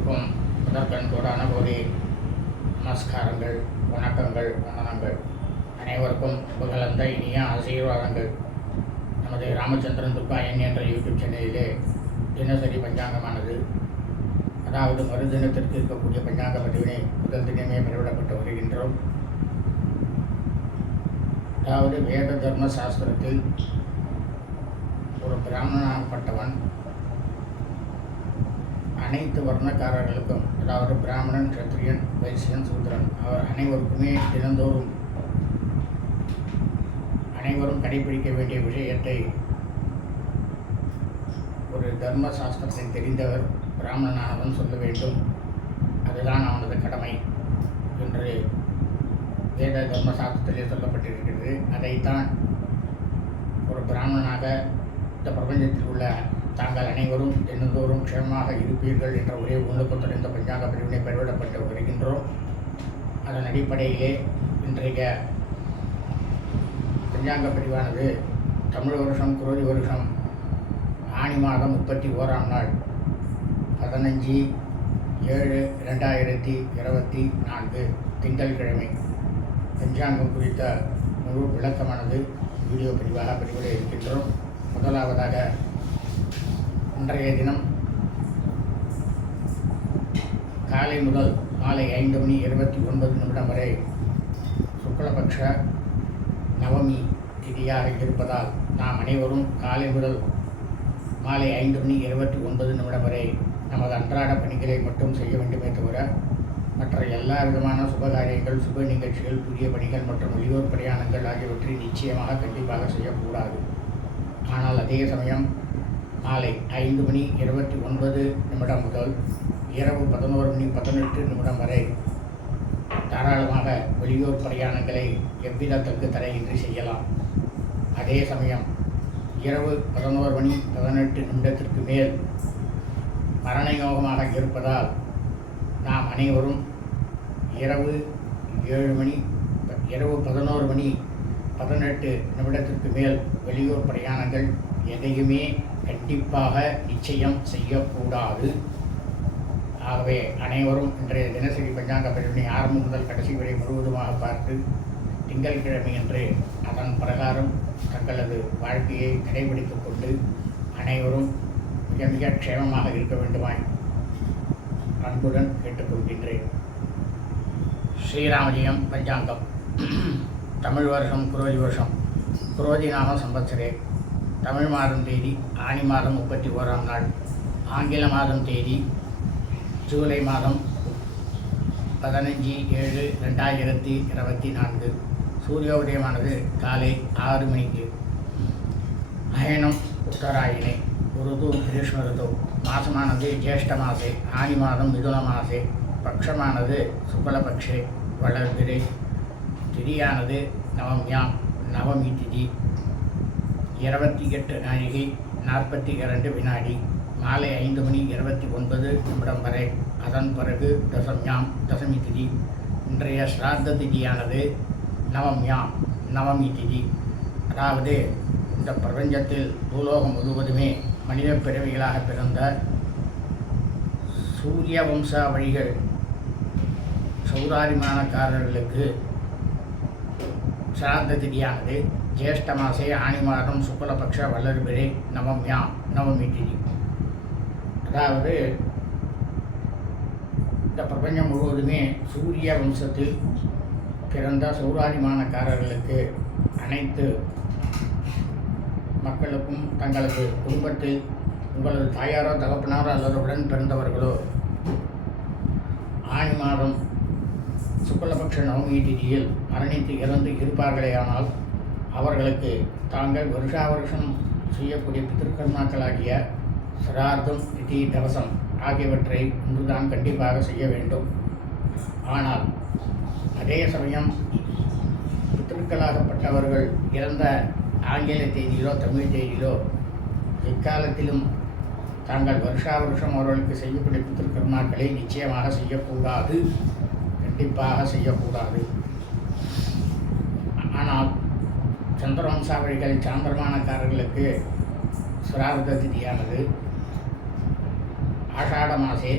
அனைவருக்கும் முதற்கண் கூடான போதே நமஸ்காரங்கள் வணக்கங்கள் வந்தனங்கள். அனைவருக்கும் புகழந்த இனிய ஆசீர்வாதங்கள். நமது ராமச்சந்திரன் துர்காயன் என்ற யூடியூப் சேனலிலே தினசரி பஞ்சாங்கமானது. அதாவது மறுதினத்திற்கு இருக்கக்கூடிய பஞ்சாங்க பதிவினை முதல் தினமே பெறவிடப்பட்டு வருகின்றோம். அதாவது வேத தர்ம சாஸ்திரத்தில் ஒரு பிராமணனாகப்பட்டவன் அனைத்து வர்ணக்காரர்களுக்கும் அதாவது பிராமணன் கத்திரியன் வைசியன் சூத்திரன் அவர் அனைவருக்குமே தினந்தோறும் அனைவரும் கடைபிடிக்க வேண்டிய விஷயத்தை ஒரு தர்ம சாஸ்திரத்தை தெரிந்தவர் பிராமணனாகவும் சொல்ல வேண்டும். அதுதான் அவனது கடமை என்று வேத தர்ம சாஸ்திரத்திலே சொல்லப்பட்டிருக்கிறது. அதைத்தான் ஒரு பிராமணனாக இந்த பிரபஞ்சத்தில் உள்ள தாங்கள் அனைவரும் தினந்தோறும் க்ஷமமாக இருப்பீர்கள் என்ற ஒரே உணர்வுடன் இந்த பஞ்சாங்க பிரிவினை பெருவிடப்பட்டு வருகின்றோம். அதன் அடிப்படையிலே இன்றைய பஞ்சாங்க பிரிவானது தமிழ் வருஷம் குரோதி வருஷம் ஆணி மாதம் முப்பத்தி ஓராம் நாள் பதினஞ்சு ஏழு ரெண்டாயிரத்தி இருபத்தி நான்கு திங்கட்கிழமை பஞ்சாங்கம் குறித்த முழு விளக்கமானது வீடியோ பிரிவாக பதிவிட இருக்கின்றோம். முதலாவதாக அன்றைய தினம் காலை முதல் மாலை ஐந்து மணி இருபத்தி ஒன்பது நிமிடம் வரை சுக்லபக்ஷ நவமி திதியாக இருப்பதால் நாம் அனைவரும் காலை முதல் மாலை ஐந்து மணி இருபத்தி ஒன்பது நிமிடம் வரை நமது அன்றாட பணிகளை மட்டும் செய்ய வேண்டுமே தவிர மற்ற எல்லா விதமான சுபகாரியங்கள் சுப நிகழ்ச்சிகள் புதிய பணிகள் மற்றும் வெளியூர் பிரயாணங்கள் ஆகியவற்றை நிச்சயமாக கண்டிப்பாக செய்யக்கூடாது. ஆனால் அதே சமயம் மாலை ஐந்து மணி இருபத்தி ஒன்பது நிமிடம் முதல் இரவு பதினோரு மணி பதினெட்டு நிமிடம் வரை தாராளமாக வெளியூர் பிரயாணங்களை எவ்வித தங்கு தடையின்றி செய்யலாம். அதே சமயம் இரவு பதினோரு மணி பதினெட்டு நிமிடத்திற்கு மேல் மரண யோகமாக இருப்பதால் நாம் அனைவரும் இரவு ஏழு மணி இரவு பதினோரு மணி பதினெட்டு நிமிடத்திற்கு மேல் வெளியூர் பிரயாணங்கள் எதையுமே கண்டிப்பாக நிச்சயம் செய்யக்கூடாது. ஆகவே அனைவரும் இன்றைய தினசரி பஞ்சாங்க பிரிவினை ஆரம்பம் முதல் கடைசி வரை முழுவதுமாக பார்த்து திங்கட்கிழமை என்று அதன் பிரகாரம் தங்களது வாழ்க்கையை கடைபிடித்துக் கொண்டு அனைவரும் மிக மிக க்ஷேமமாக இருக்க வேண்டுமாய் அன்புடன் கேட்டுக்கொள்கின்றேன். ஸ்ரீராமஜயம் பஞ்சாங்கம். தமிழ் வருஷம் குரோதி வருஷம். குரோதி நாம சம்பத்சரே தமிழ் மாதம் தேதி ஆனி மாதம் முப்பத்தி ஓராம் நாள் ஆங்கில மாதம் தேதி ஜூலை மாதம் பதினஞ்சு ஏழு ரெண்டாயிரத்தி இருபத்தி நான்கு. சூரிய உதயமானது காலை ஆறு மணிக்கு. அயனம் உத்தராயணே ருது கிரீஷ்ம ருது மாசமானது ஜேஷ்ட மாசே ஆனி மாதம் மிதுன மாசே. பக்ஷமானது சுக்லபக்ஷே வளர்பிறை. திதியானது நவம்யாம் நவமி திதி. இருபத்தி எட்டு நாழிகை நாற்பத்தி இரண்டு வினாடி மாலை ஐந்து மணி இருபத்தி ஒன்பது நிமிடம் வரை. அதன் பிறகு தசம்யாம் தசமி திதி. இன்றைய ஸ்ராத்த திதியானது நவம்யாம் நவமி திதி. அதாவது இந்த பிரபஞ்சத்தில் பூலோகம் முழுவதுமே மனித பிறவிகளாக பிறந்த சூரிய வம்சாவழிகள் சௌராரிமானக்காரர்களுக்கு சிராத்த திதியானது. ஜேஷ்டமாசே ஆணிமாதம் மாதம் சுக்லபக்ஷ வளர்பிறை நவம்யாம் நவமி திதி அதாவது இந்த பிரபஞ்சம் முழுவதுமே சூரிய வம்சத்தில் பிறந்த சௌராரிமானக்காரர்களுக்கு அனைத்து மக்களுக்கும் தங்களது குடும்பத்தில் உங்களது தாயாரோ தகப்பனாரோ அல்லது உடன் பிறந்தவர்களோ ஆணி மாதம் சுக்லபக்ஷ நவமி திதியில் மரணித்து இறந்து இருப்பார்களேயானால் அவர்களுக்கு தாங்கள் வருஷா வருஷம் செய்யக்கூடிய பித்திருக்கர்மாக்களாகிய சிரார்த்தம் நிதி தவசம் ஆகியவற்றை இன்றுதான் கண்டிப்பாக செய்ய வேண்டும். ஆனால் அதே சமயம் பித்திருக்களாகப்பட்டவர்கள் இறந்த ஆங்கில தேதியிலோ தமிழ் தேதியிலோ எக்காலத்திலும் தாங்கள் வருஷா வருஷம் அவர்களுக்கு செய்யக்கூடிய பித்திருக்கர்மாக்களை நிச்சயமாக செய்யக்கூடாது. கண்டிப்பாக செய்யக்கூடாது. ஆனால் சந்திரவம்சாவளிகள் சாந்திரமானக்காரர்களுக்கு சுரார்த்த திதியானது. ஆஷாட மாசே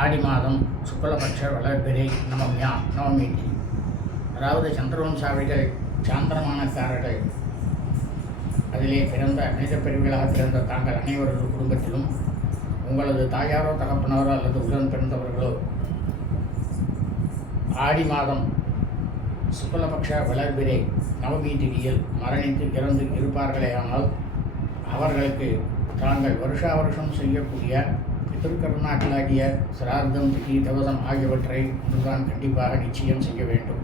ஆடி மாதம் சுக்லபட்ச வளர்பிறை நவமியா நவமி. அதாவது சந்திரவம்சாவளிகள் சாந்திரமானக்காரர்கள். அதிலே பிறந்த மனித பிரிவுகளாக பிறந்த தாங்கள் அனைவரது குடும்பத்திலும் உங்களது தாயாரோ தகப்பனாரோ அல்லது உடன் பிறந்தவர்களோ ஆடி மாதம் சுக்லபக்ஷ வளர்பிறை நவமி மரணித்து இறந்து இருப்பார்களேயானால் அவர்களுக்கு தாங்கள் வருஷா வருஷம் செய்யக்கூடிய பித்திருக்கருணாக்களாகிய சிரார்த்தம் திதி தவசம் ஆகியவற்றை இதுதான் கண்டிப்பாக நிச்சயம் செய்ய வேண்டும்.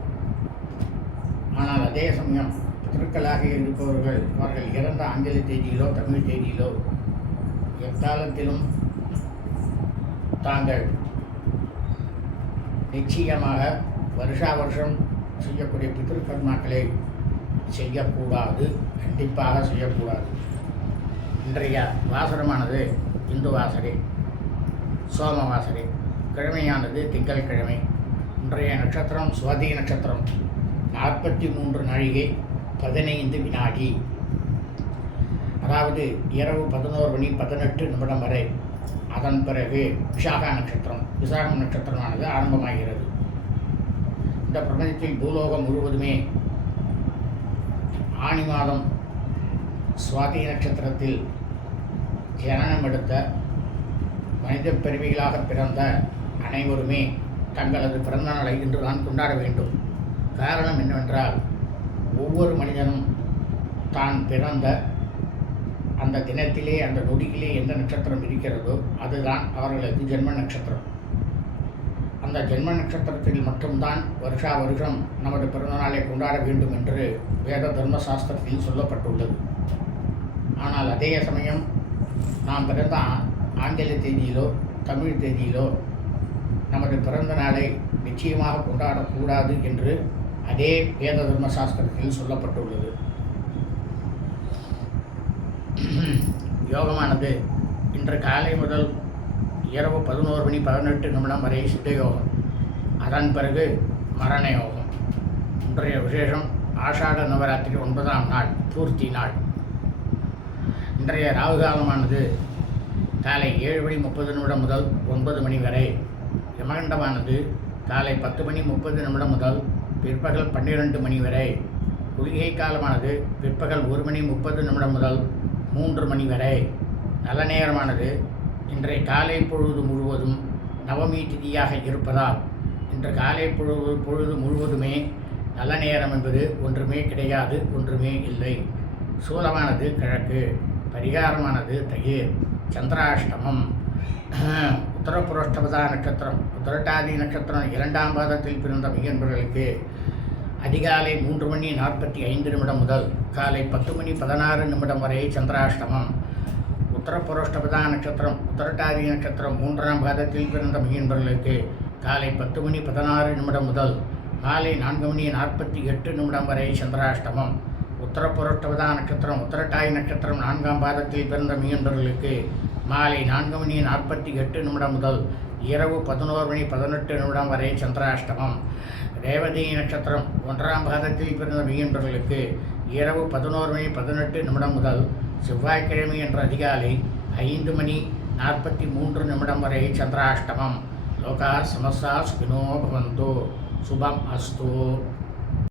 ஆனால் அதே சமயம் பித்திருக்களாக இருப்பவர்கள் அவர்கள் இறந்த ஆங்கில தேதியிலோ தமிழ் தேதியிலோ எக்காலத்திலும் தாங்கள் நிச்சயமாக வருஷா வருஷம் செய்யக்கூடிய பித்திருக்கர்மாக்களை செய்யக்கூடாது கண்டிப்பாக செய்யக்கூடாது. இன்றைய வாசனமானது இந்து வாசரை சோம வாசரை கிழமையானது திங்கட்கிழமை இன்றைய நட்சத்திரம் சுவாதி நட்சத்திரம். நாற்பத்தி மூன்று நாழிகை பதினைந்து வினாடி. அதாவது இரவு பதினோரு மணி பதினெட்டு நிமிடம் வரை. அதன் பிறகு விசாகா நட்சத்திரம் விசாகம் நட்சத்திரமானது ஆரம்பமாகிறது. இந்த பிரபஞ்சத்தில் பூலோகம் முழுவதுமே ஆணி மாதம் சுவாதி நட்சத்திரத்தில் ஜனனம் எடுத்த மனித பிறவிகளாக பிறந்த அனைவருமே தங்களது பிறந்த நாளை இன்றுதான் கொண்டாட வேண்டும். காரணம் என்னவென்றால் ஒவ்வொரு மனிதனும் தான் பிறந்த அந்த தினத்திலே அந்த நொடியிலே எந்த நட்சத்திரம் இருக்கிறதோ அதுதான் அவர்களது ஜென்ம நட்சத்திரம். அந்த ஜென்ம நட்சத்திரத்தில் மட்டும்தான் வருஷா வருஷம் நமது பிறந்தநாளை கொண்டாட வேண்டும் என்று வேத தர்ம சாஸ்திரத்தில் சொல்லப்பட்டுள்ளது. ஆனால் அதே சமயம் நாம் பிறந்த ஆங்கில தேதியிலோ தமிழ் தேதியிலோ நமது பிறந்த நாளை நிச்சயமாக கொண்டாடக்கூடாது என்று அதே வேத தர்ம சாஸ்திரத்தில் சொல்லப்பட்டுள்ளது. யோகமானது இன்று காலை முதல் இரவு பதினோரு மணி பதினெட்டு நிமிடம் வரை சித்தயோகம். அதன் பிறகு மரண யோகம் இன்றைய விசேஷம் ஆஷாட நவராத்திரி ஒன்பதாம் நாள் பூர்த்தி நாள். இன்றைய ராகு காலமானது காலை ஏழு மணி முப்பது நிமிடம் முதல் ஒன்பது மணி வரை. யமகண்டமானது காலை பத்து மணி முப்பது நிமிடம் முதல் பிற்பகல் பன்னிரெண்டு மணி வரை. குளிகை காலமானது பிற்பகல் ஒரு மணி முப்பது நிமிடம் முதல் மூன்று மணி வரை. நல்ல நேரமானது இன்றைய காலை பொழுது முழுவதும் நவமி திதியாக இருப்பதால் இன்று காலை பொழுது பொழுது முழுவதுமே நல்ல நேரம் என்பது ஒன்றுமே கிடையாது ஒன்றுமே இல்லை. சூலமானது கிழக்கு பரிகாரமானது தயிர் சந்திராஷ்டமம். உத்தரபுரஷ்டபதா நட்சத்திரம் உத்தரட்டாதி நட்சத்திரம் இரண்டாம் பாதத்தில் பிறந்த மையன்பர்களுக்கு அதிகாலை மூன்று மணி நாற்பத்தி ஐந்து நிமிடம் முதல் காலை பத்து மணி பதினாறு நிமிடம் வரை சந்திராஷ்டமம். உத்தரப்புரோஷ்டபதா நட்சத்திரம் உத்தரட்டாதி நட்சத்திரம் மூன்றாம் பாதத்தில் பிறந்த மீன்பர்களுக்கு காலை பத்து மணி பதினாறு நிமிடம் முதல் மாலை நான்கு மணி நாற்பத்தி எட்டு நிமிடம் வரை சந்திராஷ்டமம். உத்தரப்புரோஷ்டபதா நட்சத்திரம் உத்தரட்டாய் நட்சத்திரம் நான்காம் பாதத்தில் பிறந்த மீன்பர்களுக்கு மாலை நான்கு மணி நாற்பத்தி எட்டு நிமிடம் முதல் இரவு பதினோரு மணி பதினெட்டு நிமிடம் வரை சந்திராஷ்டமம். ரேவதி நட்சத்திரம் ஒன்றாம் பாதத்தில் பிறந்த மீன்பர்களுக்கு இரவு பதினோரு மணி பதினெட்டு நிமிடம் முதல் செவ்வாய்க்கிழமை என்ற அதிகாலை ஐந்து மணி நாற்பத்தி மூன்று நிமிடம் வரை சந்திராஷ்டமம். லோகா சமஸ்தா சுகினோ பவந்தோ. சுபம் அஸ்து.